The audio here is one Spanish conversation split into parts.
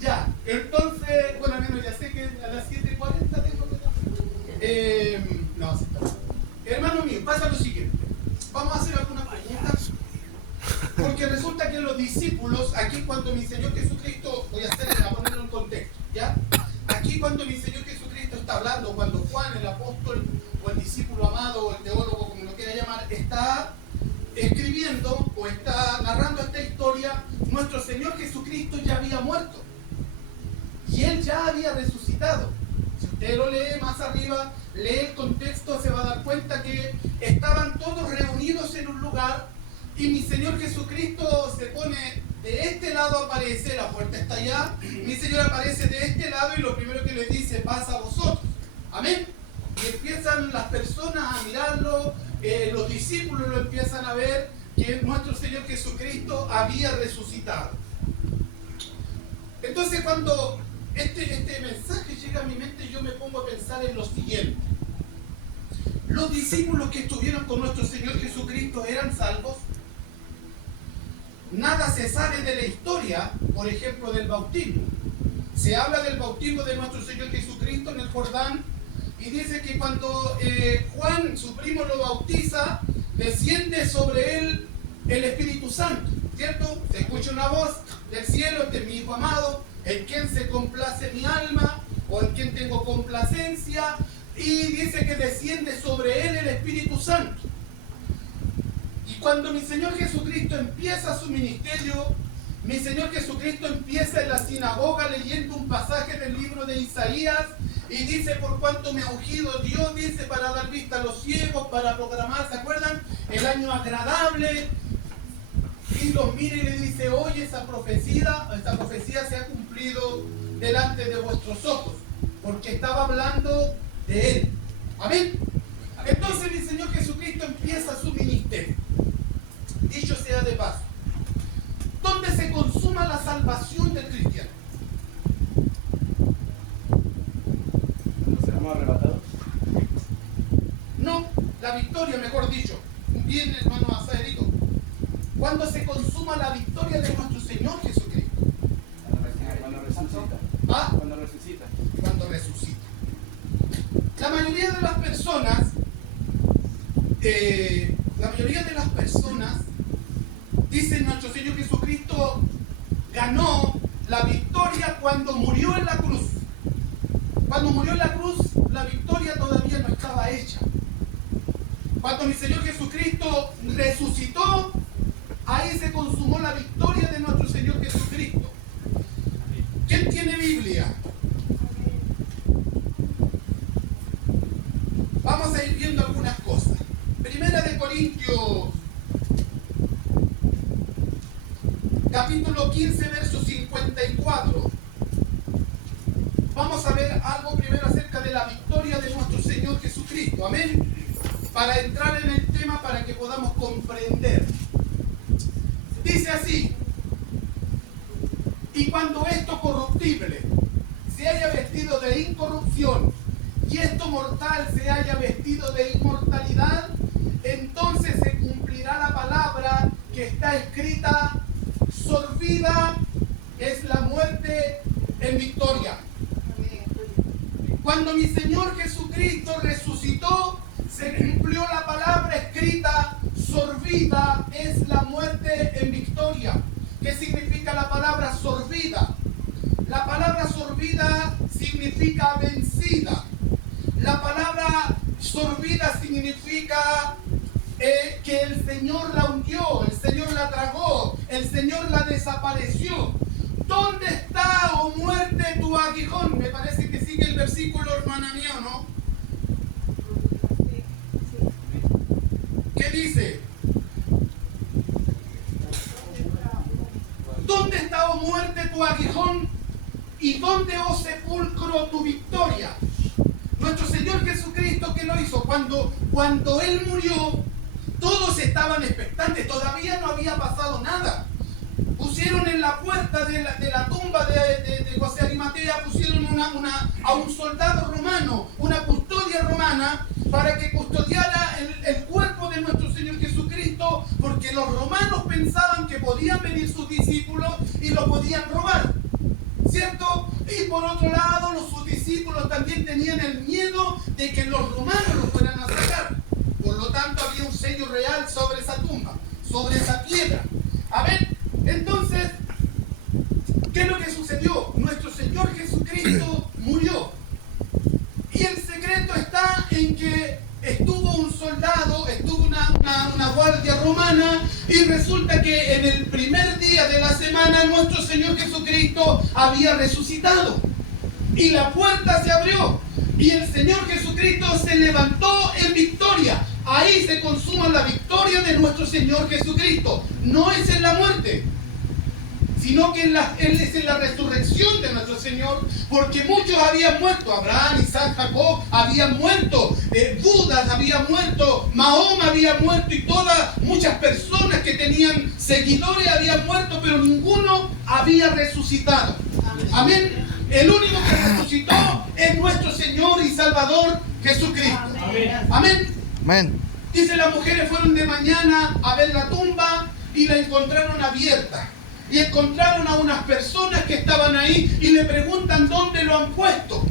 Ya, entonces, bueno, al menos ya sé que a las 7:40 tengo que... no, sí, está bien. Hermano mío, pasa lo siguiente. Vamos a hacer algunas preguntas. Porque resulta que los discípulos, aquí cuando mi Señor Jesucristo, a ponerlo en contexto, ¿ya? Aquí cuando mi Señor Jesucristo está hablando, cuando Juan, el apóstol, o el discípulo amado, o el teólogo, como lo quiera llamar, está escribiendo, o está narrando esta historia, nuestro Señor Jesucristo ya había muerto. Y Él ya había resucitado. Si usted lo lee más arriba, lee el contexto, se va a dar cuenta que estaban todos reunidos en un lugar y mi Señor Jesucristo se pone de este lado, aparece, la puerta está allá, mi Señor aparece de este lado y lo primero que les dice, pasa a vosotros. Amén. Y empiezan las personas a mirarlo, los discípulos lo empiezan a ver, que nuestro Señor Jesucristo había resucitado. Entonces cuando este mensaje llega a mi mente, yo me pongo a pensar en lo siguiente. ¿Los discípulos que estuvieron con nuestro Señor Jesucristo eran salvos? Nada se sabe de la historia, por ejemplo, del bautismo. Se habla del bautismo de nuestro Señor Jesucristo en el Jordán y dice que cuando Juan, su primo, lo bautiza, desciende sobre él el Espíritu Santo, ¿cierto? Se escucha una voz del cielo, este es mi Hijo amado, en quien se complace mi alma, o en quien tengo complacencia, y dice que desciende sobre él el Espíritu Santo. Y cuando mi Señor Jesucristo empieza su ministerio, mi Señor Jesucristo empieza en la sinagoga leyendo un pasaje del libro de Isaías, y dice, por cuanto me ha ungido Dios, dice, para dar vista a los ciegos, para proclamar, ¿se acuerdan? El año agradable. Y los mira y le dice, oye, esa profecía se ha cumplido delante de vuestros ojos, porque estaba hablando de Él. Amén. Entonces mi Señor Jesucristo empieza su ministerio. Dicho sea de paso, ¿dónde se consuma la salvación del cristiano? ¿Cuándo seremos arrebatados? No, la victoria, mejor dicho. Bien, hermano Azaerito. ¿Cuándo se consuma la victoria de nuestro Señor Jesucristo? Cuando resucita. ¿Ah? Cuando resucita. Cuando resucita. La mayoría de las personas dicen nuestro Señor Jesucristo ganó la victoria cuando murió en la cruz. Cuando murió en la cruz, la victoria todavía no estaba hecha. Cuando mi Señor Jesucristo resucitó, ahí se consumó la victoria de nuestro Señor Jesucristo. ¿Quién tiene Biblia? Vamos a ir viendo algunas cosas. Primera de Corintios, capítulo 15, verso 54. Vamos a ver algo primero acerca de la victoria de nuestro Señor Jesucristo. Amén. Para entrar en el tema, para que podamos comprender. Dice así: y cuando esto corruptible se haya vestido de incorrupción y esto mortal se haya vestido de inmortalidad, entonces se cumplirá la palabra que está escrita: sorbida es la muerte en victoria. Cuando mi Señor Jesucristo resucitó, se cumplió la palabra escrita: sorbida es la muerte en victoria. ¿Qué significa la palabra sorbida? La palabra sorbida significa vencida. La palabra sorbida significa que el Señor la hundió, el Señor la tragó, el Señor la desapareció. ¿Dónde está, oh muerte, tu aguijón? Me parece que sigue el versículo, hermana mía, ¿no? ¿Qué dice? ¿Dónde está, oh muerte, tu aguijón? ¿Y dónde, oh sepulcro, tu victoria? Nuestro Señor Jesucristo, ¿qué lo hizo? Cuando Él murió, todos estaban expectantes, todavía no había pasado nada. Pusieron en la puerta de la tumba de José Arimatea, pusieron a un soldado romano, una custodia romana, para que custodiara el cuerpo de nuestro Señor Jesucristo. Jesucristo porque los romanos pensaban que podían venir sus discípulos y lo podían robar, ¿cierto? Y por otro lado, sus discípulos también tenían el miedo de que los romanos los fueran a sacar. Por lo tanto, había un sello real sobre esa tumba, sobre esa piedra. A ver, entonces, ¿qué es lo que sucedió? Nuestro Señor Jesucristo murió. Y el secreto está en que estuvo un soldado, estuvo una guardia romana, y resulta que en el primer día de la semana nuestro Señor Jesucristo había resucitado. Y la puerta se abrió. Y el Señor Jesucristo se levantó en victoria. Ahí se consuma la victoria de nuestro Señor Jesucristo. No es en la muerte, sino que Él es en la resurrección de nuestro Señor, porque muchos habían muerto. Abraham, Isaac, Jacob habían muerto, Budas había muerto, Mahoma había muerto, y muchas personas que tenían seguidores habían muerto, pero ninguno había resucitado. Amén. El único que resucitó es nuestro Señor y Salvador Jesucristo. Amén. Amén. Dice, las mujeres fueron de mañana a ver la tumba y la encontraron abierta. Y encontraron a unas personas que estaban ahí y le preguntan dónde lo han puesto.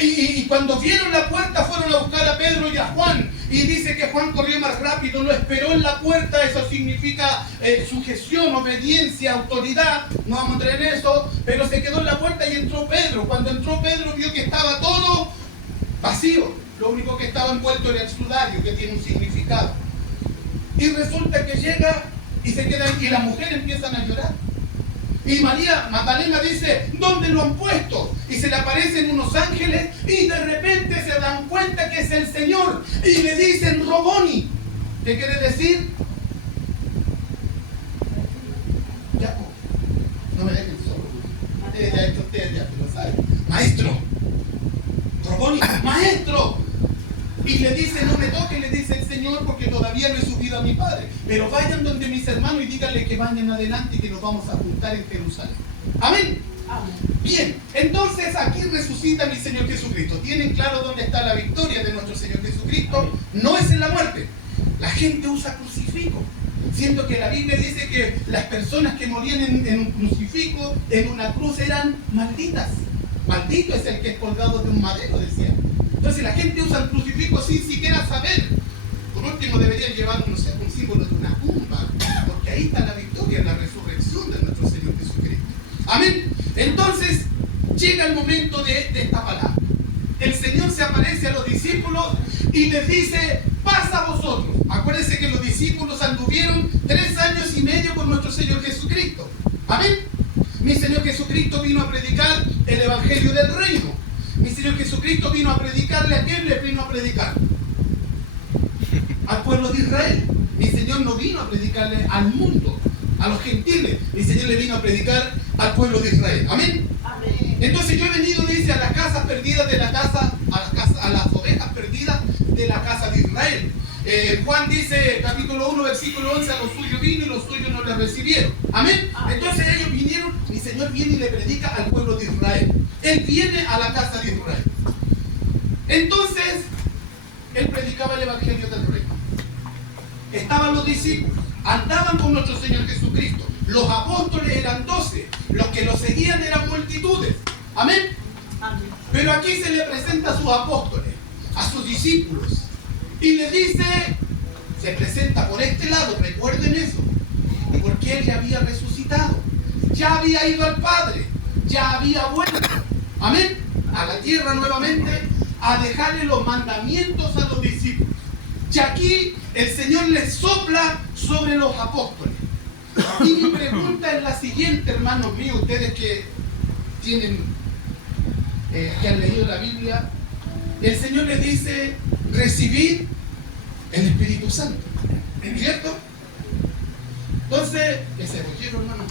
Y cuando vieron la puerta fueron a buscar a Pedro y a Juan. Y dice que Juan corrió más rápido, lo esperó en la puerta. Eso significa sujeción, obediencia, autoridad. No vamos a entrar en eso, pero se quedó en la puerta y entró Pedro. Cuando entró Pedro vio que estaba todo vacío. Lo único que estaba envuelto era el sudario, que tiene un significado. Y resulta que llega y se queda, y las mujeres empiezan a llorar. Y María Magdalena dice, ¿dónde lo han puesto? Y se le aparecen unos ángeles y de repente se dan cuenta que es el Señor. Y le dicen, Roboni. ¿Qué quiere decir? Ya, no me dejen solo. Ustedes ya lo saben. Maestro. Roboni, maestro. Y le dice, no me toque, le dice el Señor, porque todavía no he subido a mi Padre. Pero vayan donde mis hermanos y díganle que vayan adelante y que nos vamos a juntar en Jerusalén. Amén. Amén. Bien, entonces aquí resucita mi Señor Jesucristo. ¿Tienen claro dónde está la victoria de nuestro Señor Jesucristo? Amén. No es en la muerte. La gente usa crucifijo, siendo que la Biblia dice que las personas que morían en un crucifijo, en una cruz, eran malditas. Maldito es el que es colgado de un madero, decía. Entonces la gente usa el crucifijo sin siquiera saber. Por último deberían llevar, no sé, un símbolo de una tumba, porque ahí está la victoria, la resurrección de nuestro Señor Jesucristo. Amén. Entonces llega el momento de esta palabra. El Señor se aparece a los discípulos y les dice, pasa a vosotros. Acuérdense que los discípulos anduvieron 3 años y medio con nuestro Señor Jesucristo. Amén. Mi Señor Jesucristo vino a predicar el Evangelio del Reino. Mi Señor Jesucristo vino a predicarle, ¿a quién le vino a predicar? Al pueblo de Israel. Mi Señor no vino a predicarle al mundo, a los gentiles. Mi Señor le vino a predicar al pueblo de Israel. Amén. Amén. Entonces yo he venido, dice, a las casas perdidas de la casa, a las ovejas perdidas de la casa de Israel. Juan dice, capítulo 1, versículo 11, a los suyos vino y los suyos no le recibieron. Amén. Entonces ellos vinieron, mi Señor viene y le predica al pueblo de Israel. Él viene a la casa de Israel. Entonces, Él predicaba el Evangelio del Reino. Estaban los discípulos, andaban con nuestro Señor Jesucristo. Los apóstoles eran 12, los que lo seguían eran multitudes. Amén. Amén. Pero aquí se le presenta a sus apóstoles, a sus discípulos, y le dice, se presenta por este lado, recuerden eso, porque Él ya había resucitado, ya había ido al Padre, ya había vuelto, amén, a la tierra nuevamente, a dejarle los mandamientos a los discípulos. Y aquí el Señor les sopla sobre los apóstoles. Y mi pregunta es la siguiente, hermanos míos, ustedes que tienen, que han leído la Biblia. El Señor les dice, recibid el Espíritu Santo, ¿cierto? Entonces, ese bollero, hermano.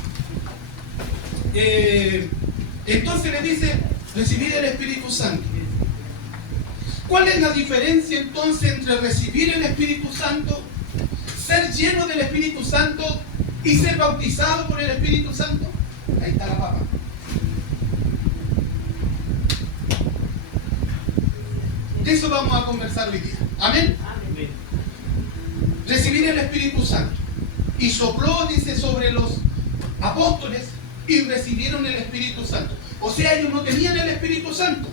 Entonces le dice, recibid el Espíritu Santo. ¿Cuál es la diferencia entonces entre recibir el Espíritu Santo, ser lleno del Espíritu Santo y ser bautizado por el Espíritu Santo? Ahí está la papa. De eso vamos a conversar hoy día. Amén. Amén. recibir el Espíritu Santo. Y sopló, dice, sobre los apóstoles y recibieron el Espíritu Santo. O sea, ellos no tenían el Espíritu Santo.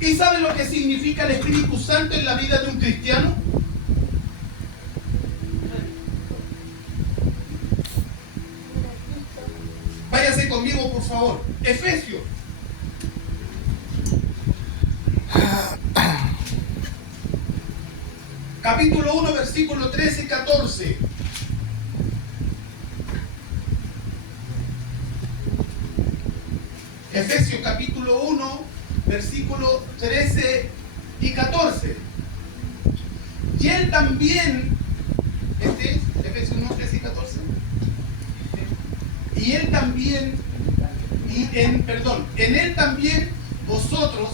¿Y sabe lo que significa el Espíritu Santo en la vida de un cristiano? Váyase conmigo, por favor. Efesios. Capítulo 1, versículo 13 y 14. Efesios capítulo 1, versículo 13 y 14. Y él también, Efesios 1, 13 y 14. Y él también, en él también vosotros,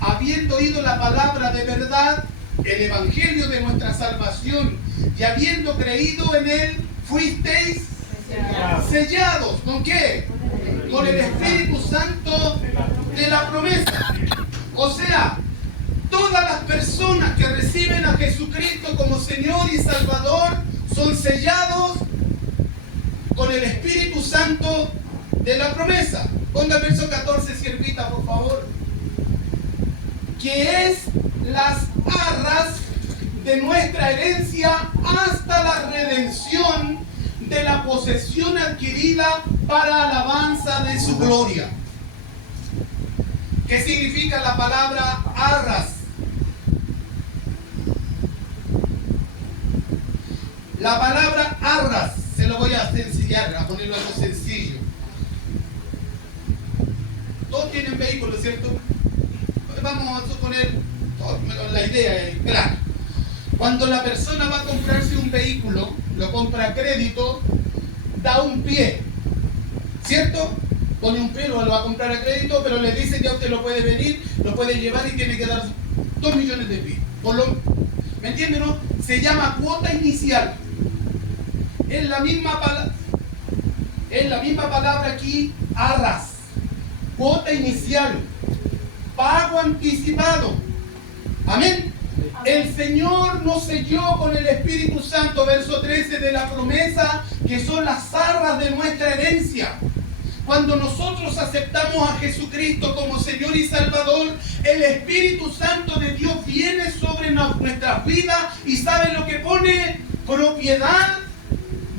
habiendo oído la palabra de verdad, el evangelio de nuestra salvación, y habiendo creído en él, fuisteis sellados. ¿Con qué? Con el Espíritu Santo de la promesa. O sea, todas las personas que reciben a Jesucristo como Señor y Salvador son sellados con el Espíritu Santo de la promesa. Ponga el verso 14, siervita, por favor. Que es las arras de nuestra herencia hasta la redención de la posesión adquirida para alabanza de su gloria. ¿Qué significa la palabra arras? La palabra arras, se lo voy a enseñar, a ponerlo algo sencillo. Todos tienen vehículos, ¿cierto? Vamos a suponer, la idea es clara. Cuando la persona va a comprarse un vehículo, lo compra a crédito, da un pie, ¿cierto? Pone un pie, lo va a comprar a crédito, pero le dicen ya usted lo puede venir, lo puede llevar y tiene que dar 2 millones de pies. ¿Me entiende, no? Se llama cuota inicial. Es la misma palabra aquí, arras. Cuota inicial. Pago anticipado. Amén. El Señor nos selló con el Espíritu Santo, verso 13 de la promesa, que son las arras de nuestra herencia. Cuando nosotros aceptamos a Jesucristo como Señor y Salvador, el Espíritu Santo de Dios viene sobre nuestras vidas y ¿sabe lo que pone? Propiedad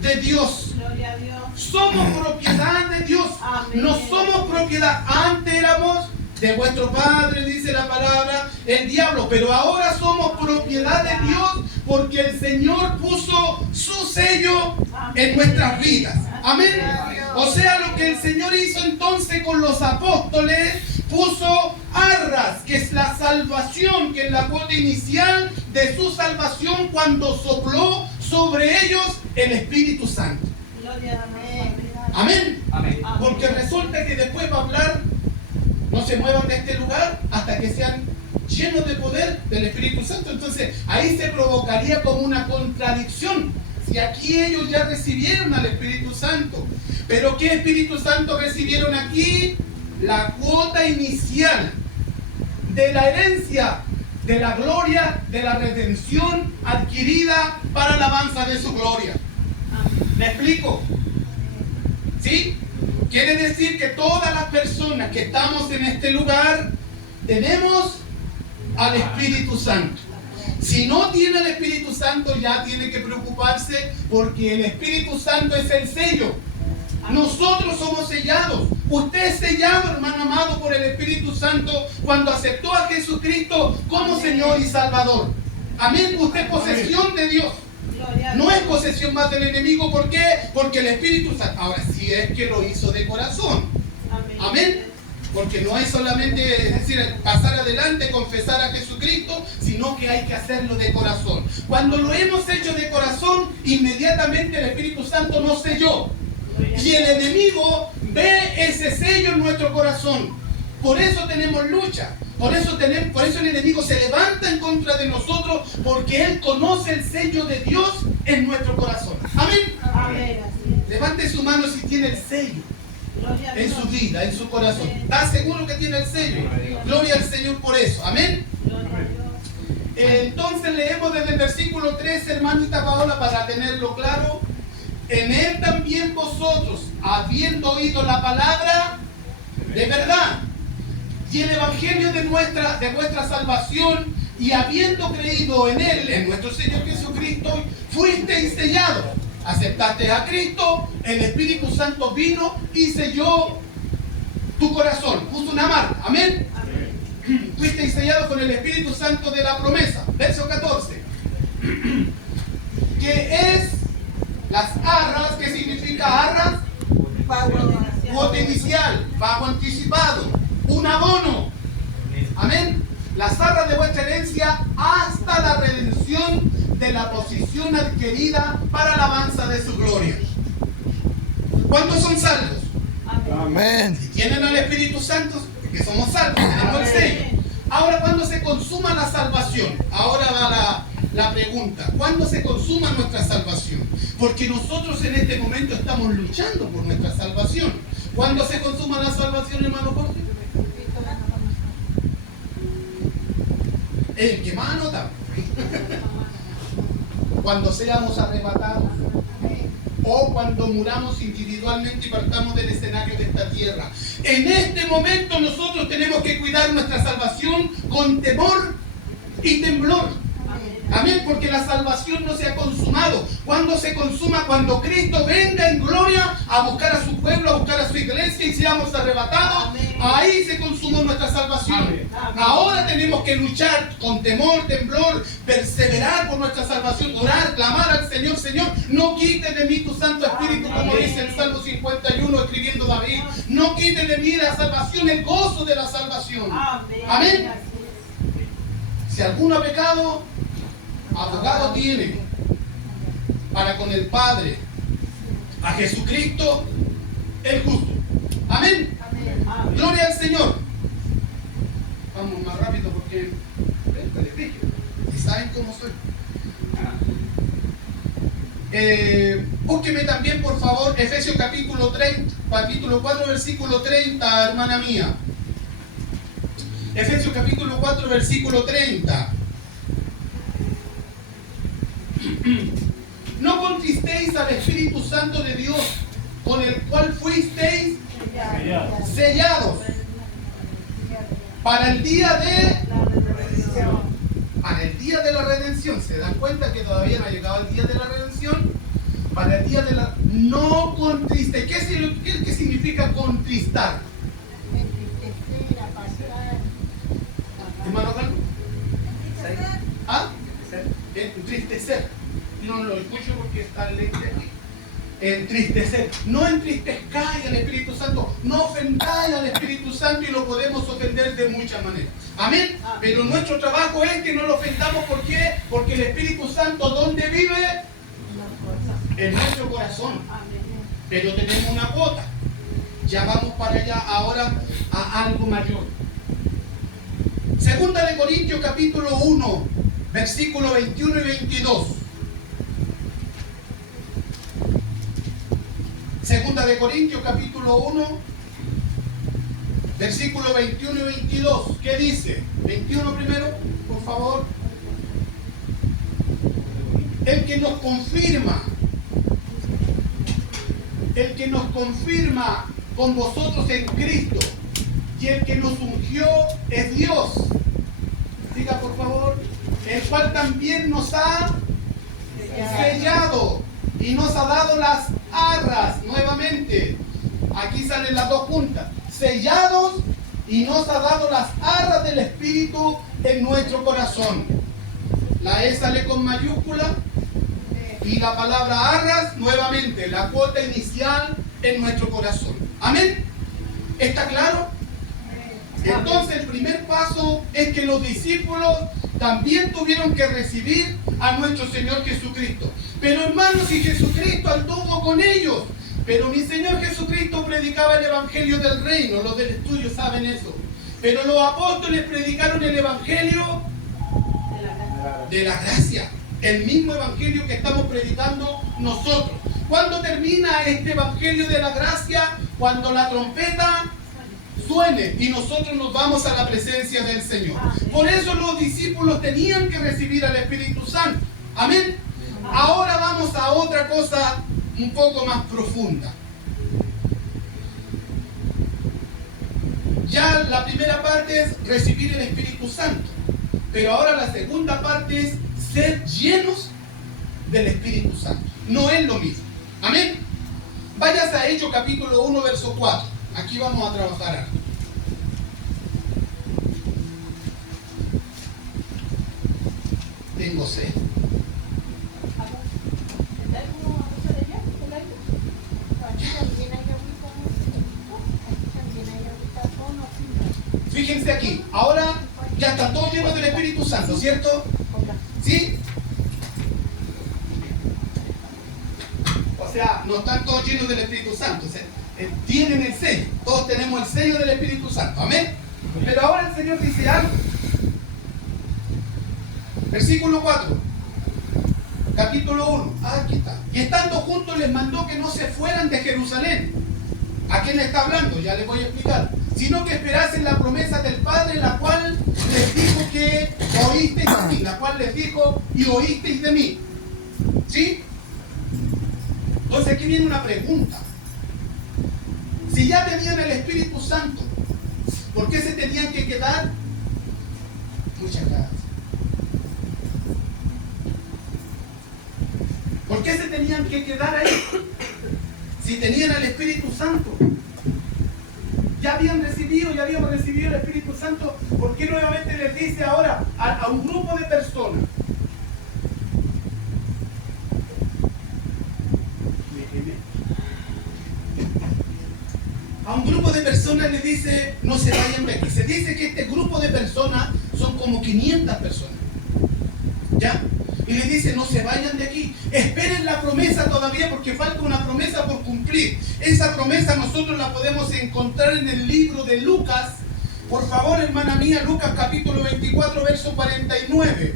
de Dios. Gloria a Dios. Somos propiedad de Dios. Amén. No somos propiedad. Antes éramos de vuestro padre, dice la palabra, el diablo, pero ahora somos propiedad de Dios porque el Señor puso su sello en nuestras vidas. Amén. O sea, lo que el Señor hizo entonces con los apóstoles, puso arras, que es la salvación, que es la cuota inicial de su salvación cuando sopló sobre ellos el Espíritu Santo. Gloria a Dios. Amén. Amén. Porque resulta que después va a hablar, no se muevan de este lugar hasta que sean llenos de poder del Espíritu Santo. Entonces ahí se provocaría como una contradicción. Si aquí ellos ya recibieron al Espíritu Santo, pero ¿qué Espíritu Santo recibieron aquí? La cuota inicial de la herencia, de la gloria, de la redención adquirida para la alabanza de su gloria. ¿Me explico? ¿Sí? Quiere decir que todas las personas que estamos en este lugar tenemos al Espíritu Santo. Si no tiene el Espíritu Santo, ya tiene que preocuparse porque el Espíritu Santo es el sello. Nosotros somos sellados. Usted es sellado, hermano amado, por el Espíritu Santo cuando aceptó a Jesucristo como Señor y Salvador. Amén. Usted es posesión de Dios. No es posesión más del enemigo. ¿Por qué? Porque el Espíritu Santo, ahora sí es que lo hizo de corazón. Amén. Porque no es solamente, es decir, pasar adelante, confesar a Jesucristo, sino que hay que hacerlo de corazón. Cuando lo hemos hecho de corazón, inmediatamente el Espíritu Santo nos selló. Y el enemigo ve ese sello en nuestro corazón. Por eso tenemos lucha. Por eso el enemigo se levanta en contra de nosotros, porque él conoce el sello de Dios en nuestro corazón. Amén. Amén. Levante su mano si tiene el sello en su vida, en su corazón. ¿Está seguro que tiene el sello? Gloria al Señor por eso. Amén. Entonces leemos desde el versículo 3, hermanita Paola, para tenerlo claro. En él también vosotros, habiendo oído la palabra de verdad y el evangelio de vuestra salvación, y habiendo creído en él, en nuestro Señor Jesucristo, fuisteis sellados. Aceptaste a Cristo, el Espíritu Santo vino y selló tu corazón, puso una marca. Amén. Fuisteis sellados con el Espíritu Santo de la promesa. Verso 14. Que es las arras. ¿Qué significa arras? Cuota inicial, pago anticipado, un abono. Amén. Las arras de vuestra herencia hasta la redención de la posición adquirida para alabanza de su gloria. ¿Cuántos son salvos? Amén. Si tienen al Espíritu Santo, que somos salvos, tenemos el sello. Ahora, ¿cuándo se consuma la salvación? Ahora va la pregunta. ¿Cuándo se consuma nuestra salvación? Porque nosotros en este momento estamos luchando por nuestra salvación. ¿Cuándo se consuma la salvación, hermano Jorge? El que más anota. Cuando seamos arrebatados, o cuando muramos individualmente y partamos del escenario de esta tierra. En este momento nosotros tenemos que cuidar nuestra salvación con temor y temblor. Amén, porque la salvación no se ha consumado. ¿Cuándo se consuma? Cuando Cristo venga en gloria a buscar a su pueblo, a buscar a su iglesia y seamos arrebatados. Amén. Ahí se consumó nuestra salvación. Amén. Ahora tenemos que luchar con temor, temblor, perseverar por nuestra salvación, orar, clamar al Señor: Señor, no quites de mí tu Santo Espíritu, como dice el Salmo 51 escribiendo David. No quites de mí la salvación, el gozo de la salvación. Amén. Si alguno ha pecado, abogado tiene para con el Padre, a Jesucristo el justo. Amén. Amén. Gloria al Señor. Vamos más rápido porque y saben cómo soy. Búsqueme también, por favor, Efesios capítulo 4, versículo 30, hermana mía. Efesios capítulo 4, versículo 30. No contristéis al Espíritu Santo de Dios, con el cual fuisteis sellados para el día de la redención. ¿Se dan cuenta que todavía no ha llegado el día de la redención? Para el día de la... No contristéis. ¿Qué significa contristar? Hermano Carlos. ¿Ah? Entristecer. No lo escucho porque está lente aquí. Entristecer. No entristezcáis al Espíritu Santo. No ofendáis al Espíritu Santo, y lo podemos ofender de muchas maneras. Amén. Pero nuestro trabajo es que no lo ofendamos. ¿Por qué? Porque el Espíritu Santo, ¿dónde vive? En nuestro corazón. Pero tenemos una cuota. Ya vamos para allá ahora a algo mayor. Segunda de Corintios capítulo 1, versículo 21 y 22. Segunda de Corintios capítulo 1, versículo 21 y 22. ¿Qué dice? 21 primero, por favor. El que nos confirma con vosotros en Cristo, y el que nos ungió es Dios. Diga, por favor. El cual también nos ha sellado y nos ha dado las arras. Nuevamente, aquí salen las dos puntas: sellados, y nos ha dado las arras del Espíritu en nuestro corazón. La E sale con mayúscula, y la palabra arras, nuevamente, la cuota inicial en nuestro corazón. Amén. ¿Está claro? Entonces el primer paso es que los discípulos también tuvieron que recibir a nuestro Señor Jesucristo. Pero hermanos, si Jesucristo anduvo con ellos, pero mi Señor Jesucristo predicaba el Evangelio del Reino, los del estudio saben eso. Pero los apóstoles predicaron el Evangelio de la gracia, el mismo Evangelio que estamos predicando nosotros. ¿Cuándo termina este Evangelio de la gracia? Cuando la trompeta suene y nosotros nos vamos a la presencia del Señor. Por eso los discípulos tenían que recibir al Espíritu Santo. Amén. Ahora vamos a otra cosa un poco más profunda. Ya la primera parte es recibir el Espíritu Santo, pero ahora la segunda parte es ser llenos del Espíritu Santo. No es lo mismo. Amén. Vayas a Hechos capítulo 1, verso 4. Aquí vamos a trabajar algo. Tengo sed. Fíjense aquí, ahora ya están todos llenos del Espíritu Santo, ¿cierto? ¿Sí? O sea, no están todos llenos del Espíritu Santo, tienen el sello, todos tenemos el sello del Espíritu Santo, amén. Pero ahora el Señor dice algo. Versículo 4, capítulo 1, aquí está. Y estando juntos les mandó que no se fueran de Jerusalén. ¿A quién le está hablando? Ya les voy a explicar. Sino que esperasen la promesa del Padre, la cual les dijo que oísteis de mí, la cual les dijo y oísteis de mí. ¿Sí? Entonces aquí viene una pregunta. Si ya tenían el Espíritu Santo, ¿por qué se tenían que quedar? Muchas gracias. ¿Por qué se tenían que quedar ahí? Si tenían el Espíritu Santo. Ya habíamos recibido el Espíritu Santo. ¿Por qué nuevamente les dice ahora a un grupo de personas? A un grupo de personas les dice, no se vayan de aquí. Se dice que este grupo de personas son como 500 personas. ¿Ya? Y les dice, no se vayan de aquí. Esperen la promesa todavía porque falta una promesa por cumplir. Esa promesa nosotros la podemos encontrar en el libro de Lucas. Por favor, hermana mía, Lucas capítulo 24, verso 49.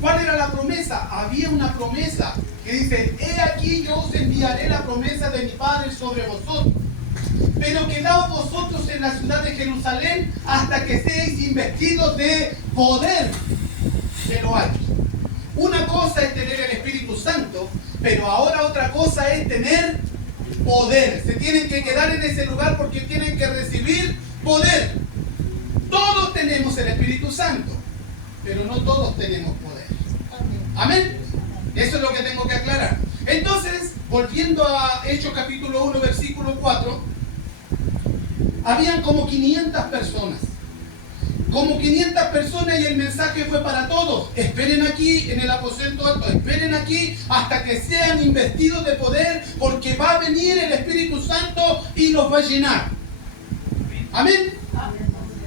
¿Cuál era la promesa? Había una promesa que dice, he aquí yo os enviaré la promesa de mi Padre sobre vosotros. Pero quedaos vosotros en la ciudad de Jerusalén hasta que seáis investidos de poder de lo alto. Una cosa es tener el Espíritu Santo, pero ahora otra cosa es tener poder. Se tienen que quedar en ese lugar porque tienen que recibir poder. Todos tenemos el Espíritu Santo, pero no todos tenemos poder. Amén. Eso es lo que tengo que aclarar. Entonces, volviendo a Hechos capítulo 1, versículo 4, habían como 500 personas. Como 500 personas y el mensaje fue para todos. Esperen aquí en el aposento alto, esperen aquí hasta que sean investidos de poder, porque va a venir el Espíritu Santo y los va a llenar. Amén.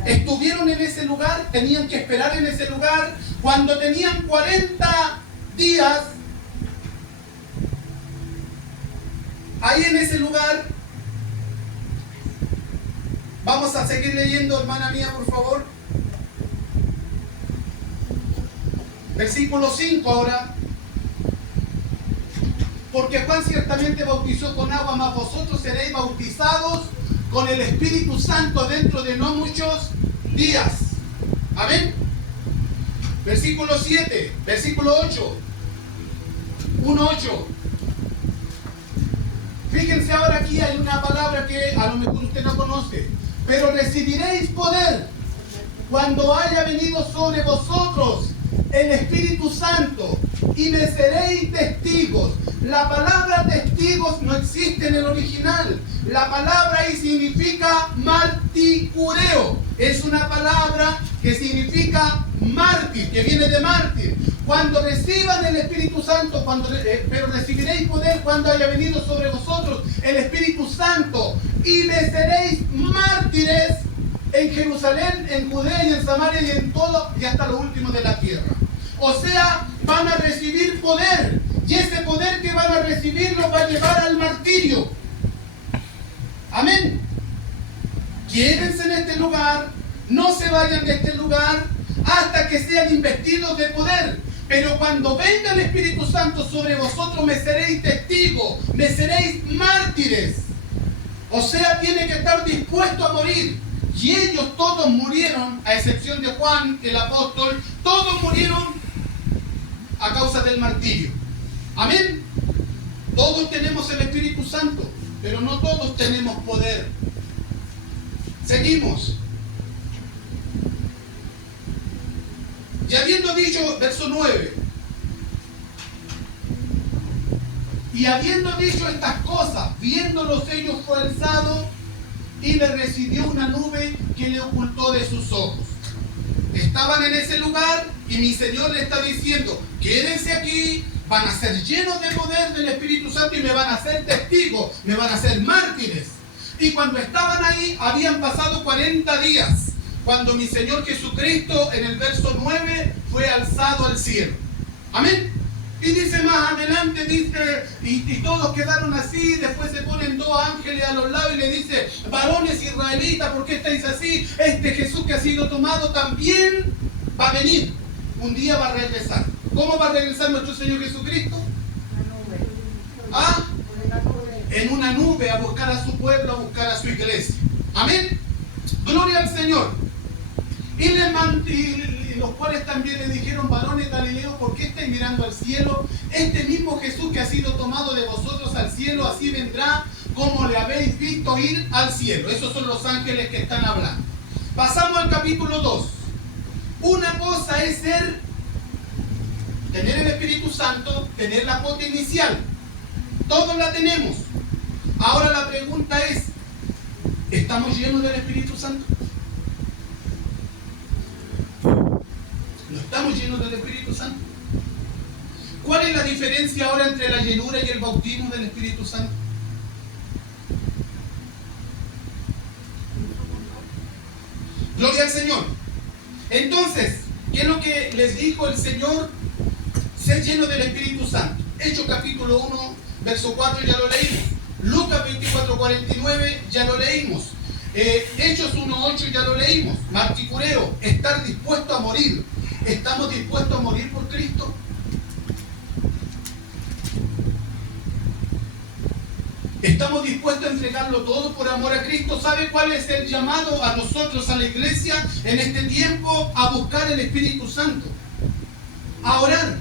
Estuvieron en ese lugar, tenían que esperar en ese lugar. Cuando tenían 40 días ahí en ese lugar, vamos a seguir leyendo, hermana mía, por favor. Versículo 5 ahora. Porque Juan ciertamente bautizó con agua, mas vosotros seréis bautizados con el Espíritu Santo dentro de no muchos días. Amén. Versículo 7, versículo 8. 1:8. Fíjense ahora, aquí hay una palabra que a lo mejor usted no conoce. Pero recibiréis poder cuando haya venido sobre vosotros el Espíritu Santo y me seréis testigos. La palabra testigos no existe en el original. La palabra ahí significa marticureo. Es una palabra que significa mártir, que viene de mártir. Cuando reciban el Espíritu Santo, pero recibiréis poder cuando haya venido sobre vosotros el Espíritu Santo y me seréis mártires en Jerusalén, en Judea y en Samaria y en todo y hasta lo último de la tierra. O sea, van a recibir poder y ese poder que van a recibir los va a llevar al martirio. Amén. Quédense en este lugar, no se vayan de este lugar hasta que sean investidos de poder. Pero cuando venga el Espíritu Santo sobre vosotros, me seréis testigos, me seréis mártires. O sea, tiene que estar dispuesto a morir. Y ellos todos murieron, a excepción de Juan, el apóstol, todos murieron a causa del martirio. Amén. Todos tenemos el Espíritu Santo, pero no todos tenemos poder. Seguimos. Y habiendo dicho, verso 9, y habiendo dicho estas cosas, viendo los sellos fue alzado y le recibió una nube que le ocultó de sus ojos. Estaban en ese lugar y mi Señor le está diciendo, quédense aquí, van a ser llenos de poder del Espíritu Santo y me van a ser testigos, me van a ser mártires. Y cuando estaban ahí, habían pasado 40 días, cuando mi Señor Jesucristo, en el verso 9, fue alzado al cielo. Amén. Y dice más adelante, dice, y todos quedaron así, después se ponen dos ángeles a los lados y le dice, varones israelitas, ¿por qué estáis así? Este Jesús que ha sido tomado también va a venir, un día va a regresar. ¿Cómo va a regresar nuestro Señor Jesucristo? ¿Ah? En una nube, a buscar a su pueblo, a buscar a su iglesia. Amén. Gloria al Señor. Y los cuales también le dijeron, varones galileos, ¿por qué estáis mirando al cielo? Este mismo Jesús que ha sido tomado de vosotros al cielo, así vendrá como le habéis visto ir al cielo. Esos son los ángeles que están hablando. Pasamos al capítulo 2. Una cosa es tener el Espíritu Santo, tener la cuota inicial. Todos la tenemos. Ahora la pregunta es, ¿estamos llenos del Espíritu Santo? ¿No estamos llenos del Espíritu Santo? ¿Cuál es la diferencia ahora entre la llenura y el bautismo del Espíritu Santo? Gloria al Señor. Entonces, ¿qué es lo que les dijo el Señor? Ser lleno del Espíritu Santo. Hechos capítulo 1, verso 4 ya lo leímos. Lucas 24, 49 ya lo leímos. Hechos 1.8 ya lo leímos. Marticureo, estar dispuesto a morir. ¿Estamos dispuestos a morir por Cristo? ¿Estamos dispuestos a entregarlo todo por amor a Cristo? ¿Sabe cuál es el llamado a nosotros, a la iglesia, en este tiempo? A buscar el Espíritu Santo, a orar.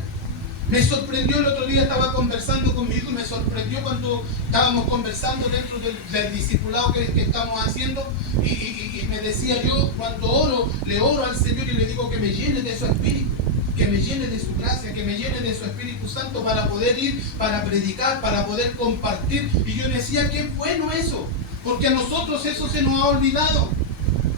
Me sorprendió el otro día, estaba conversando con mi hijo y me sorprendió cuando estábamos conversando dentro del discipulado que estamos haciendo y me decía yo, cuando oro, le oro al Señor y le digo que me llene de su Espíritu, que me llene de su gracia, que me llene de su Espíritu Santo para poder ir, para predicar, para poder compartir. Y yo decía, qué bueno eso, porque a nosotros eso se nos ha olvidado.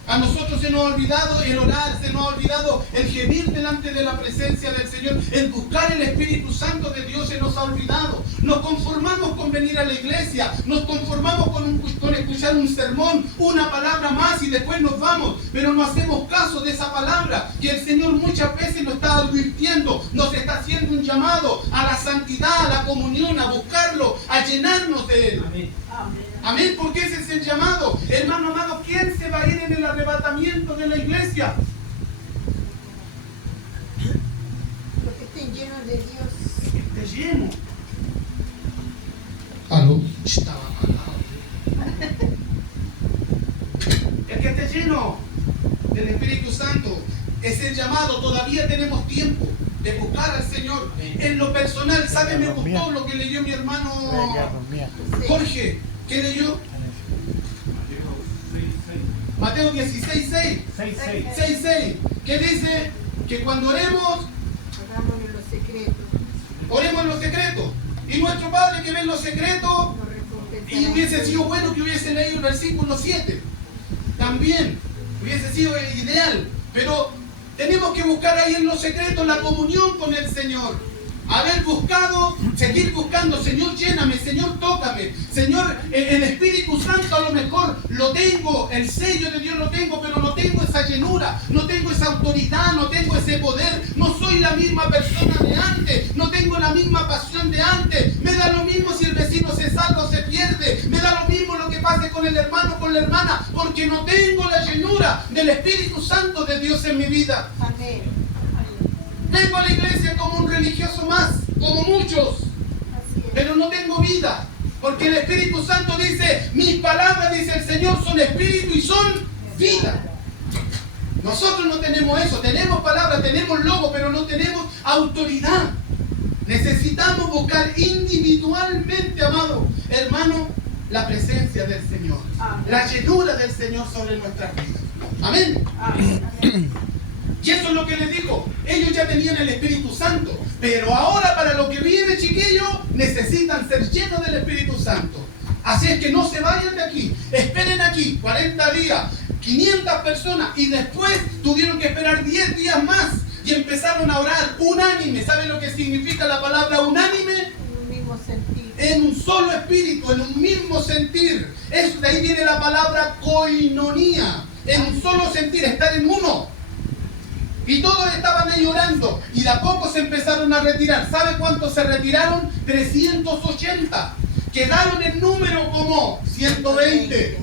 A nosotros se nos ha olvidado el orar, se nos ha olvidado el gemir delante de la presencia del Señor, el buscar el Espíritu Santo de Dios se nos ha olvidado. Nos conformamos con venir a la iglesia, nos conformamos con escuchar un sermón, una palabra más y después nos vamos, pero no hacemos caso de esa palabra que el Señor muchas veces nos está advirtiendo, nos está haciendo un llamado a la santidad, a la comunión, a buscarlo, a llenarnos de Él. Amén. Amén, porque ese es el llamado. Hermano amado, ¿quién se va a ir en el arrebatamiento de la iglesia? Los que estén llenos de Dios. Esté lleno. Aló, estaba apagado. El que esté lleno del Espíritu Santo es el llamado. Todavía tenemos tiempo de buscar al Señor. En lo personal, ¿sabe? Me gustó lo que leyó mi hermano Jorge. ¿Qué leyó? Mateo 16:6. 6:6. Que dice que cuando oremos, Oramos en los secretos. oremos en los secretos. Y nuestro Padre que ve en los secretos, Nos recompensará. y hubiese sido bueno que hubiese leído el versículo 7. También hubiese sido ideal. Pero tenemos que buscar ahí en los secretos la comunión con el Señor. Haber buscado, seguir buscando, Señor, lléname, Señor, tócame, Señor, el Espíritu Santo a lo mejor lo tengo, el sello de Dios lo tengo, pero no tengo esa llenura, no tengo esa autoridad, no tengo ese poder, no soy la misma persona de antes, no tengo la misma pasión de antes, me da lo mismo si el vecino se salva o se pierde, me da lo mismo lo que pase con el hermano o con la hermana, porque no tengo la llenura del Espíritu Santo de Dios en mi vida. Amén. Vengo a la iglesia como un religioso más, como muchos, Así es. pero no tengo vida, porque el Espíritu Santo dice, mis palabras Señor son espíritu y son vida. Nosotros no tenemos eso. Tenemos palabra, tenemos logo, pero no tenemos autoridad. Necesitamos buscar individualmente, amado hermano, la presencia del Señor. La llenura del Señor sobre nuestras vidas. Amén. Y eso es lo que les digo. Ellos ya tenían el Espíritu Santo. Pero ahora para lo que viene, chiquillos, necesitan ser llenos del Espíritu Santo. Así es que no se vayan de aquí. Esperen aquí 40 días, 500 personas. Y después tuvieron que esperar 10 días más. Y empezaron a orar unánime. ¿Saben lo que significa la palabra unánime? En un mismo sentido. En un solo espíritu, en un mismo sentir. De ahí viene la palabra koinonía. En un solo sentir, estar en uno. Y todos estaban ahí orando. Y de a poco se empezaron a retirar. ¿Sabe cuántos se retiraron? 380. Quedaron en número como 120.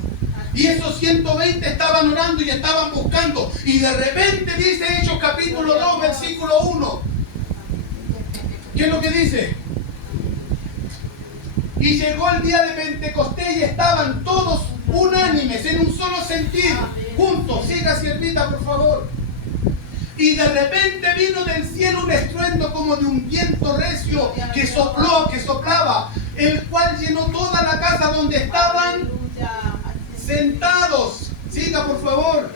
Y esos 120 estaban orando y estaban buscando. Y de repente dice Hechos capítulo 2, versículo 1. ¿Qué es lo que dice? Y llegó el día de Pentecostés y estaban todos unánimes, en un solo sentir, juntos. Siga, siervita, por favor. Y de repente vino del cielo un estruendo como de un viento recio que soplaba, el cual llenó toda la casa donde estaban sentados. Siga, por favor.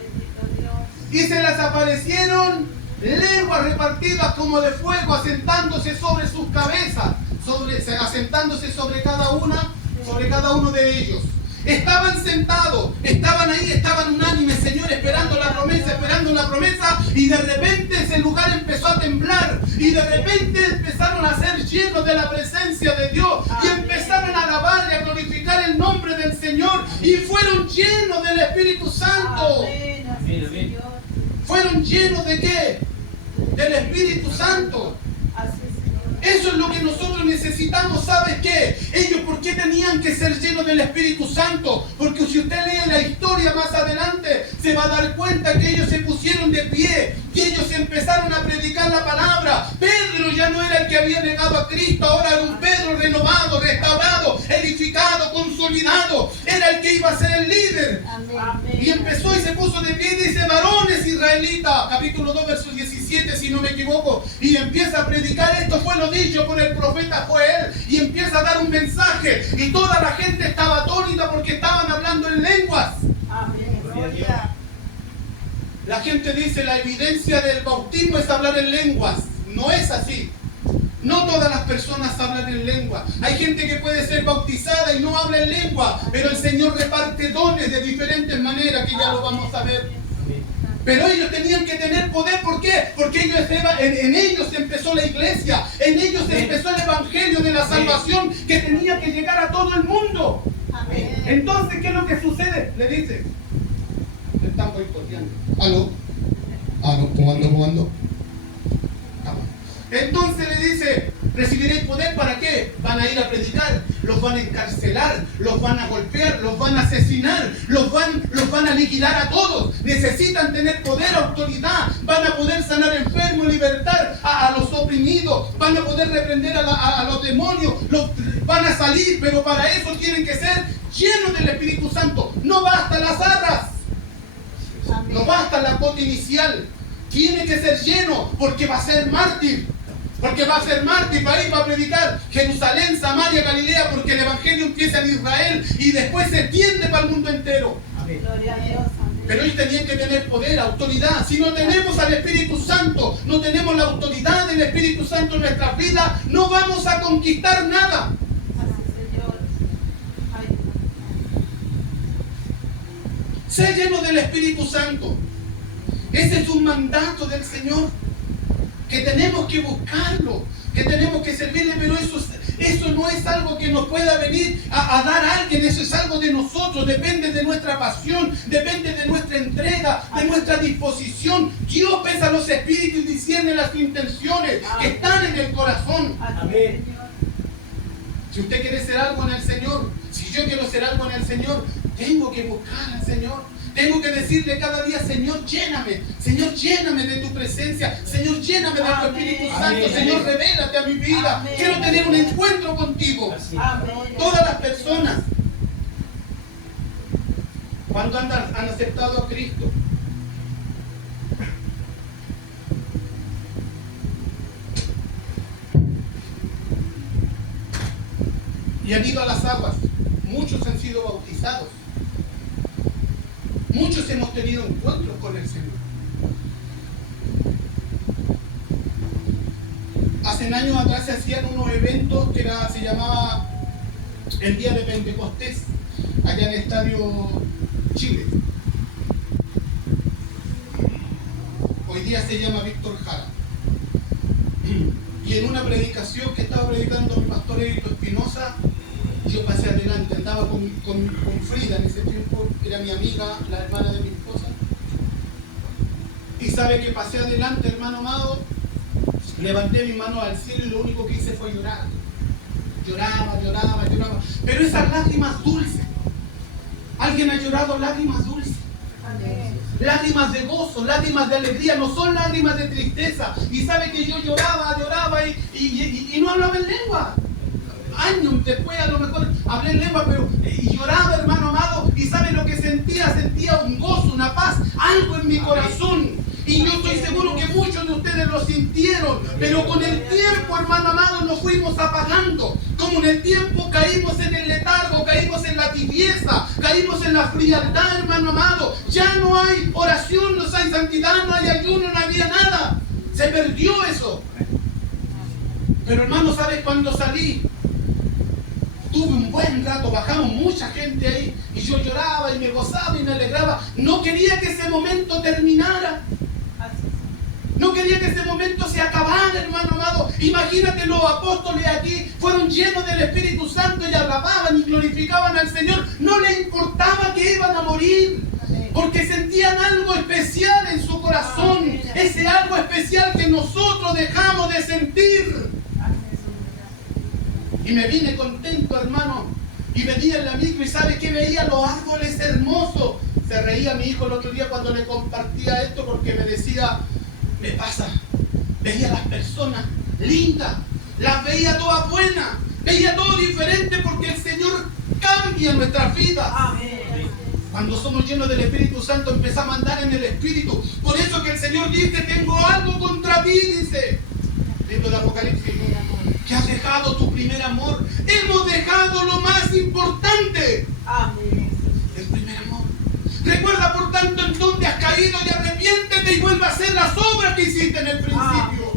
Y se les aparecieron lenguas repartidas como de fuego, asentándose sobre sus cabezas, asentándose sobre cada uno de ellos. Estaban sentados, estaban ahí, estaban unánimes, Señor, esperando la promesa, y de repente ese lugar empezó a temblar, y de repente empezaron a ser llenos de la presencia de Dios, y empezaron a alabar y a glorificar el nombre del Señor, y fueron llenos del Espíritu Santo. ¿Fueron llenos de qué? Del Espíritu Santo. Eso es lo que nosotros necesitamos. ¿Sabes qué? Ellos, ¿por qué tenían que ser llenos del Espíritu Santo? Porque si usted lee la historia más adelante, se va a dar cuenta que ellos se pusieron de pie y ellos empezaron a predicar la palabra. Pedro ya no era el que había negado a Cristo, ahora era un Pedro renovado, restaurado, edificado, consolidado. Era el que iba a ser el líder. Amén. Y empezó y se puso de pie y dice: varones israelitas, capítulo 2, verso 17, si no me equivoco, y empieza a predicar. Esto fue lo dicho por el profeta Joel, y empieza a dar un mensaje, y toda la gente estaba atónita porque estaban hablando en lenguas. Amén. La gente dice: la evidencia del bautismo es hablar en lenguas. No es así. No todas las personas hablan en lengua. Hay gente que puede ser bautizada y no habla en lengua, pero el Señor reparte dones de diferentes maneras, que ya lo vamos a ver. Pero ellos tenían que tener poder. ¿Por qué? Porque ellos, en ellos empezó la iglesia, en ellos empezó el evangelio de la salvación que tenía que llegar a todo el mundo. Amén. Entonces, ¿qué es lo que sucede? Le dice: le están boicoteando. ¿Aló? ¿Jugando? Entonces le dice: recibiréis poder. ¿Para qué? Van a ir a predicar, los van a encarcelar, los van a golpear, los van a asesinar, los van a liquidar a todos. Necesitan tener poder, autoridad. Van a poder sanar enfermos, libertar a los oprimidos, van a poder reprender a los demonios, van a salir, pero para eso tienen que ser llenos del Espíritu Santo. No basta las arras, no basta la cota inicial. Tiene que ser lleno, porque va a ser mártir. Porque va a ser mártir, va a ir, va a predicar Jerusalén, Samaria, Galilea, porque el Evangelio empieza en Israel y después se extiende para el mundo entero. Gloria a Dios. Amén. Pero ellos tenían que tener poder, autoridad. Si no tenemos al Espíritu Santo, no tenemos la autoridad del Espíritu Santo en nuestras vidas, no vamos a conquistar nada. Sé lleno del Espíritu Santo. Ese es un mandato del Señor, que tenemos que buscarlo, que tenemos que servirle, pero eso no es algo que nos pueda venir a dar a alguien. Eso es algo de nosotros, depende de nuestra pasión, depende de nuestra entrega, de nuestra disposición. Dios pesa los espíritus y discierne las intenciones que están en el corazón. Amén. Si usted quiere ser algo en el Señor, si yo quiero ser algo en el Señor, tengo que buscar al Señor. Tengo que decirle cada día: Señor, lléname. Señor, lléname de tu presencia. Señor, lléname de tu Espíritu Santo. Amén. Señor, revélate a mi vida. Amén. Quiero tener un encuentro contigo. Así. Amén. Todas las personas. ¿Cuántos han aceptado a Cristo? Y han ido a las aguas. Muchos han sido bautizados. Muchos hemos tenido encuentros con el Señor. Hace años atrás se hacían unos eventos que se llamaba el Día de Pentecostés, allá en el Estadio Chile. Hoy día se llama Víctor Jara. Y en una predicación que estaba predicando mi pastor Erito Espinosa, yo pasé adelante, andaba con Frida en ese tiempo, era mi amiga, la hermana de mi esposa. Y sabe que pasé adelante, hermano amado, levanté mis manos al cielo y lo único que hice fue llorar. Lloraba. Pero esas lágrimas dulces. ¿Alguien ha llorado lágrimas dulces? Amén. Lágrimas de gozo, lágrimas de alegría, no son lágrimas de tristeza. Y sabe que yo lloraba y no hablaba en lengua. Años después a lo mejor hablé en lengua, pero y lloraba, hermano amado, y sabe lo que sentía un gozo, una paz, algo en mi corazón. Y yo estoy seguro que muchos de ustedes lo sintieron, pero con el tiempo, hermano amado, nos fuimos apagando. Como en el tiempo caímos en el letargo, caímos en la tibieza, caímos en la frialdad, hermano amado. Ya no hay oración, no hay santidad, no hay ayuno, no había nada. Se perdió eso. Pero hermano, ¿sabes cuándo salí? Tuve un buen rato, bajamos mucha gente ahí y yo lloraba y me gozaba y me alegraba. No quería que ese momento terminara. No quería que ese momento se acabara, hermano amado. Imagínate, los apóstoles aquí fueron llenos del Espíritu Santo y alababan y glorificaban al Señor. No les importaba que iban a morir, porque sentían algo especial en su corazón. Ese algo especial que nosotros dejamos de sentir. Y me vine contento, hermano. Y venía en la micro y ¿sabe qué? Veía los árboles hermosos. Se reía mi hijo el otro día cuando le compartía esto porque me decía, me pasa. Veía las personas lindas, las veía todas buenas, veía todo diferente porque el Señor cambia nuestras vidas. Cuando somos llenos del Espíritu Santo empezamos a andar en el Espíritu. Por eso que el Señor dice, tengo algo contra ti, dice. Libro de Apocalipsis. Que has dejado tu primer amor. Hemos dejado lo más importante. Amén. El primer amor. Recuerda por tanto en dónde has caído y arrepiéntete y vuelve a hacer las obras que hiciste en el principio.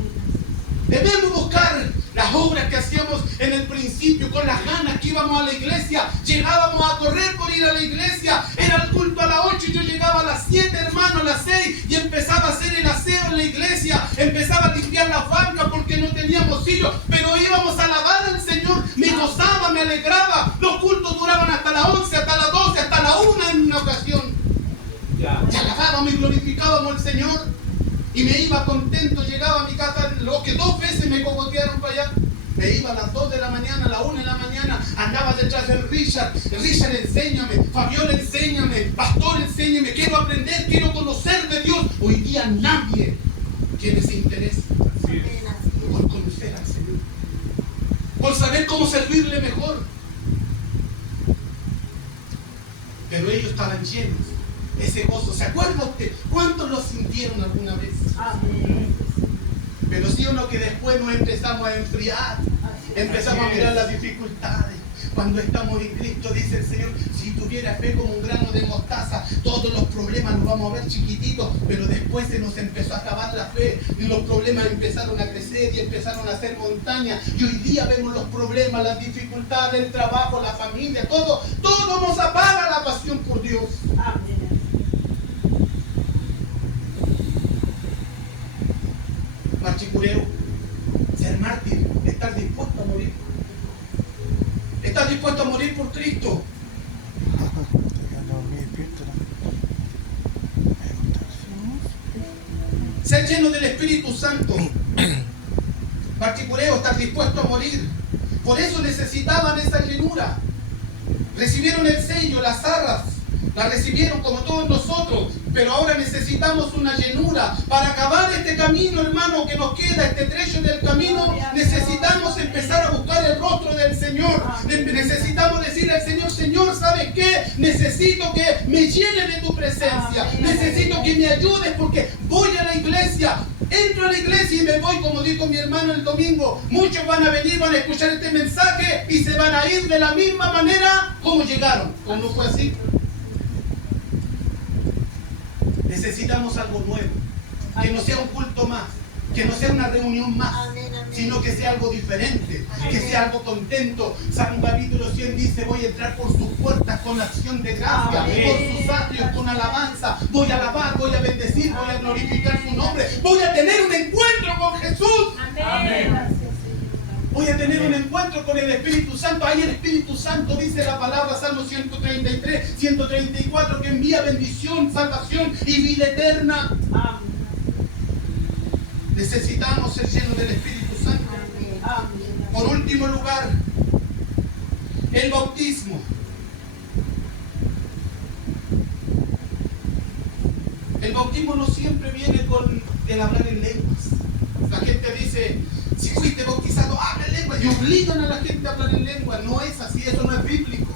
Debemos buscar las obras que hacíamos en el principio, con las ganas que íbamos a la iglesia. Llegábamos a correr por ir a la iglesia. Era el culto a las 8 y yo llegaba a las 7, hermano, a las 6 y empezaba a hacer el aseo en la iglesia. Empezaba a limpiar las bancas porque no teníamos sillos, pero íbamos a alabar al Señor. Me gozaba, me alegraba. Los cultos duraban hasta las 11, hasta las 12, hasta la 1 en una ocasión. Y alabábamos y glorificábamos al Señor. Y me iba contento, llegaba a mi casa, lo que 2 veces me cogotearon para allá. Me iba a las 2 de la mañana, a la 1 de la mañana, andaba detrás del Richard. Richard, enséñame. Fabiola, enséñame. Pastor, enséñame. Quiero aprender, quiero conocer de Dios. Hoy día nadie tiene ese interés por conocer al Señor, por saber cómo servirle mejor. Pero ellos estaban llenos. Ese gozo, ¿se acuerda usted? ¿Cuántos lo sintieron alguna vez? Amén. Pero sí o no que después nos empezamos a enfriar, empezamos a mirar las dificultades. Cuando estamos en Cristo, dice el Señor, si tuviera fe como un grano de mostaza, todos los problemas los vamos a ver chiquititos, pero después se nos empezó a acabar la fe y los problemas empezaron a crecer y empezaron a hacer montañas. Y hoy día vemos los problemas, las dificultades, el trabajo, la familia, todo nos apaga la pasión por Dios. Amén. Marchicureo, ser mártir, estar dispuesto a morir. Estar dispuesto a morir por Cristo. Ser lleno del Espíritu Santo. Marchicureo, estar dispuesto a morir. Por eso necesitaban esa llenura. Recibieron el sello, las arras, La recibieron como todos nosotros, pero ahora necesitamos una llenura. Para acabar este camino, hermano, que nos queda, este trecho del camino, necesitamos empezar a buscar el rostro del Señor. Necesitamos decirle al Señor, Señor, ¿sabes qué? Necesito que me llene de tu presencia. Necesito que me ayudes porque voy a la iglesia. Entro a la iglesia y me voy, como dijo mi hermano el domingo. Muchos van a venir, van a escuchar este mensaje y se van a ir de la misma manera como llegaron. ¿O no fue así? Necesitamos algo nuevo, que no sea un culto más, que no sea una reunión más, sino que sea algo diferente, que sea algo contento. San capítulo 100 dice, voy a entrar por sus puertas con acción de gracia, por sus atrios con alabanza, voy a alabar, voy a bendecir, voy a glorificar su nombre, voy a tener un encuentro con Jesús. Amén. Voy a tener un encuentro con el Espíritu Santo. Ahí el Espíritu Santo dice la palabra, Salmo 133, 134, que envía bendición, salvación y vida eterna. Necesitamos ser llenos del Espíritu Santo. Por último lugar, el bautismo. El bautismo no siempre viene con el hablar en lenguas. La gente dice, si fuiste bautizado, habla en lengua. Y obligan a la gente a hablar en lengua. No es así, eso no es bíblico.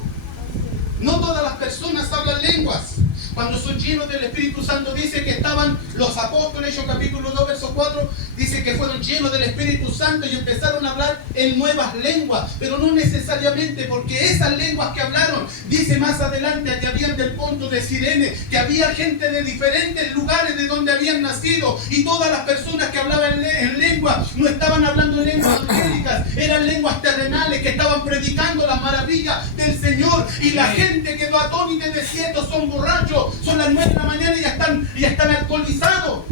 No todas las personas hablan lenguas. Cuando son llenos del Espíritu Santo, dice que estaban los apóstoles, Hechos capítulo 2, verso 4, dice que fueron llenos del Espíritu Santo y empezaron a hablar en nuevas lenguas, pero no necesariamente, porque esas lenguas que hablaron, dice más adelante que habían del Ponto, de Cirene, que había gente de diferentes lugares de donde habían nacido, y todas las personas que hablaban en lengua no estaban hablando en lenguas angélicas, eran lenguas terrenales que estaban predicando las maravillas del Señor, y la gente quedó atónita y decía, estos son borrachos, son las 9 de la mañana y ya están alcoholizados.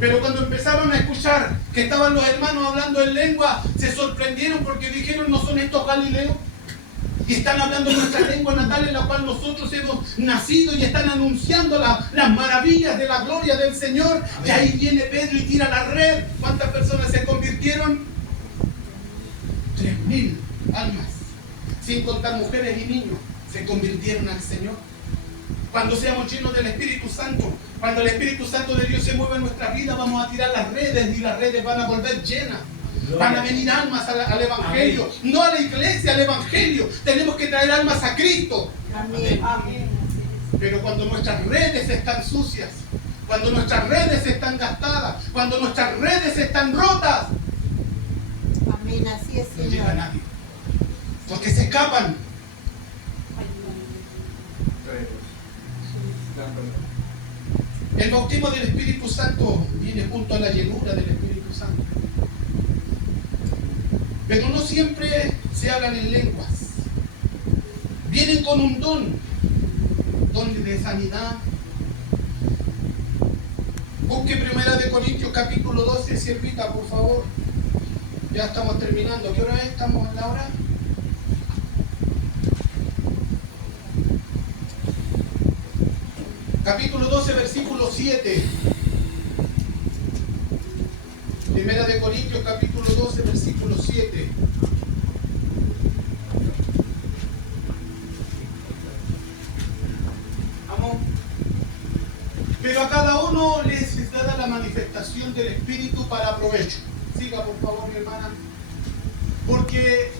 Pero cuando empezaron a escuchar que estaban los hermanos hablando en lengua, se sorprendieron porque dijeron, ¿no son estos galileos? Y están hablando nuestra lengua natal en la cual nosotros hemos nacido y están anunciando las maravillas de la gloria del Señor. Y ahí viene Pedro y tira la red. ¿Cuántas personas se convirtieron? 3.000 almas, sin contar mujeres y niños, se convirtieron al Señor. Cuando seamos llenos del Espíritu Santo, cuando el Espíritu Santo de Dios se mueva en nuestra vida, vamos a tirar las redes y las redes van a volver llenas. Van a venir almas al Evangelio, no a la iglesia, al Evangelio. Tenemos que traer almas a Cristo. Amén. Amén. Pero cuando nuestras redes están sucias, cuando nuestras redes están gastadas, cuando nuestras redes están rotas, Amén. Así es, no llega Señor. nadie. Porque se escapan. El bautismo del Espíritu Santo viene junto a la llenura del Espíritu Santo. Pero no siempre se hablan en lenguas. Vienen con un don de sanidad. Busque 1 Corintios capítulo 12, siervita, por favor. Ya estamos terminando. ¿Qué hora es? ¿Estamos en la hora? Capítulo 12, versículo 7. 1 Corintios capítulo 12, versículo 7. Vamos. Pero a cada uno les es dada la manifestación del Espíritu para provecho. Siga, por favor, mi hermana. Porque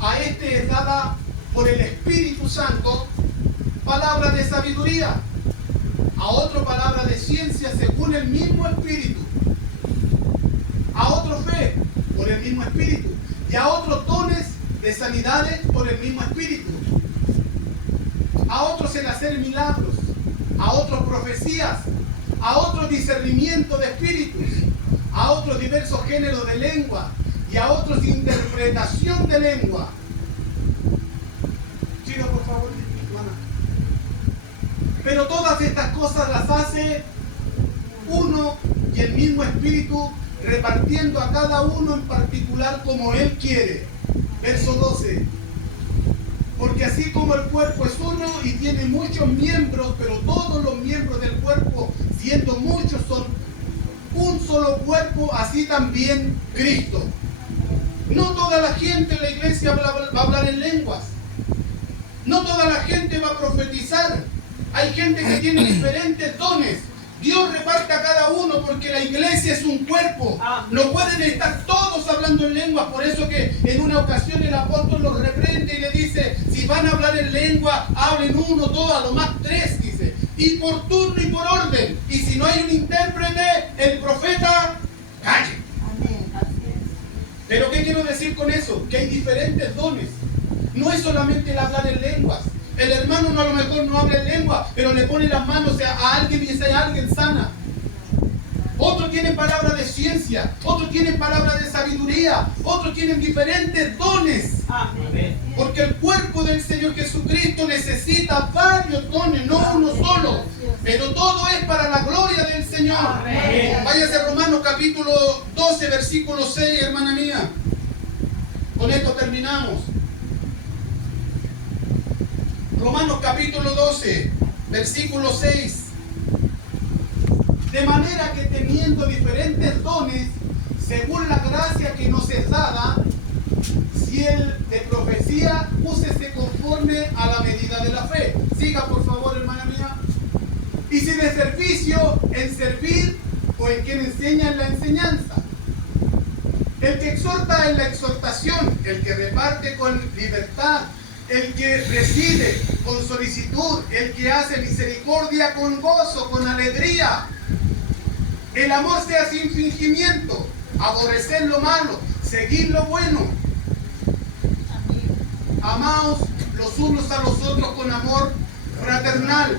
a este es dada por el Espíritu Santo palabra de sabiduría, a otro palabra de ciencia según el mismo Espíritu, a otro fe por el mismo Espíritu, y a otros dones de sanidades por el mismo Espíritu, a otros el hacer milagros, a otros profecías, a otros discernimiento de espíritus, a otros diversos géneros de lengua, y a otros interpretación de lengua. Siga, por favor, hermana. Pero todas estas cosas las hace uno y el mismo Espíritu, repartiendo a cada uno en particular como Él quiere. Verso 12. Porque así como el cuerpo es uno y tiene muchos miembros, pero todos los miembros del cuerpo, siendo muchos, son un solo cuerpo, así también Cristo. No toda la gente en la iglesia va a hablar en lenguas. No toda la gente va a profetizar. Hay gente que tiene diferentes dones. Dios reparte a cada uno porque la iglesia es un cuerpo. No pueden estar todos hablando en lenguas. Por eso que en una ocasión el apóstol los reprende y le dice, si van a hablar en lengua, hablen uno, dos, a lo más tres, dice. Y por turno y por orden. Y si no hay un intérprete, el profeta calle. Amén. Así es. Pero ¿qué quiero decir con eso? Que hay diferentes dones. No es solamente el hablar en lenguas. El hermano no, a lo mejor no habla en lengua, pero le pone las manos a alguien y ese alguien sana. Otros tienen palabras de ciencia, otros tienen palabras de sabiduría, otros tienen diferentes dones. Amén. Porque el cuerpo del Señor Jesucristo necesita varios dones, no uno solo. Pero todo es para la gloria del Señor. Amén. Váyase a Romanos capítulo 12, versículo 6, hermana mía. Con esto terminamos. Romanos capítulo 12, versículo 6. De manera que teniendo diferentes dones, según la gracia que nos es dada, si el de profecía, úsese conforme a la medida de la fe. Siga por favor, hermana mía. Y si de servicio, en servir, o en quien enseña en la enseñanza. El que exhorta en la exhortación, el que reparte con libertad, el que preside con solicitud, el que hace misericordia con gozo, con alegría. El amor sea sin fingimiento, aborrecer lo malo, seguir lo bueno. Amaos los unos a los otros con amor fraternal.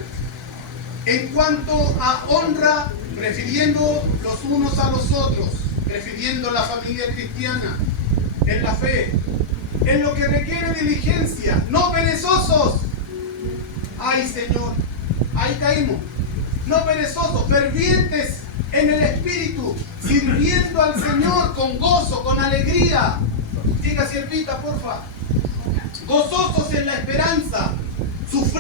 En cuanto a honra, prefiriendo los unos a los otros, prefiriendo la familia cristiana, en la fe, en lo que requiere diligencia, no perezosos. Ay, Señor, ahí caímos. No perezosos, fervientes en el espíritu, sirviendo al Señor con gozo, con alegría. Diga, siervita, porfa. Gozosos en la esperanza, sufriendo.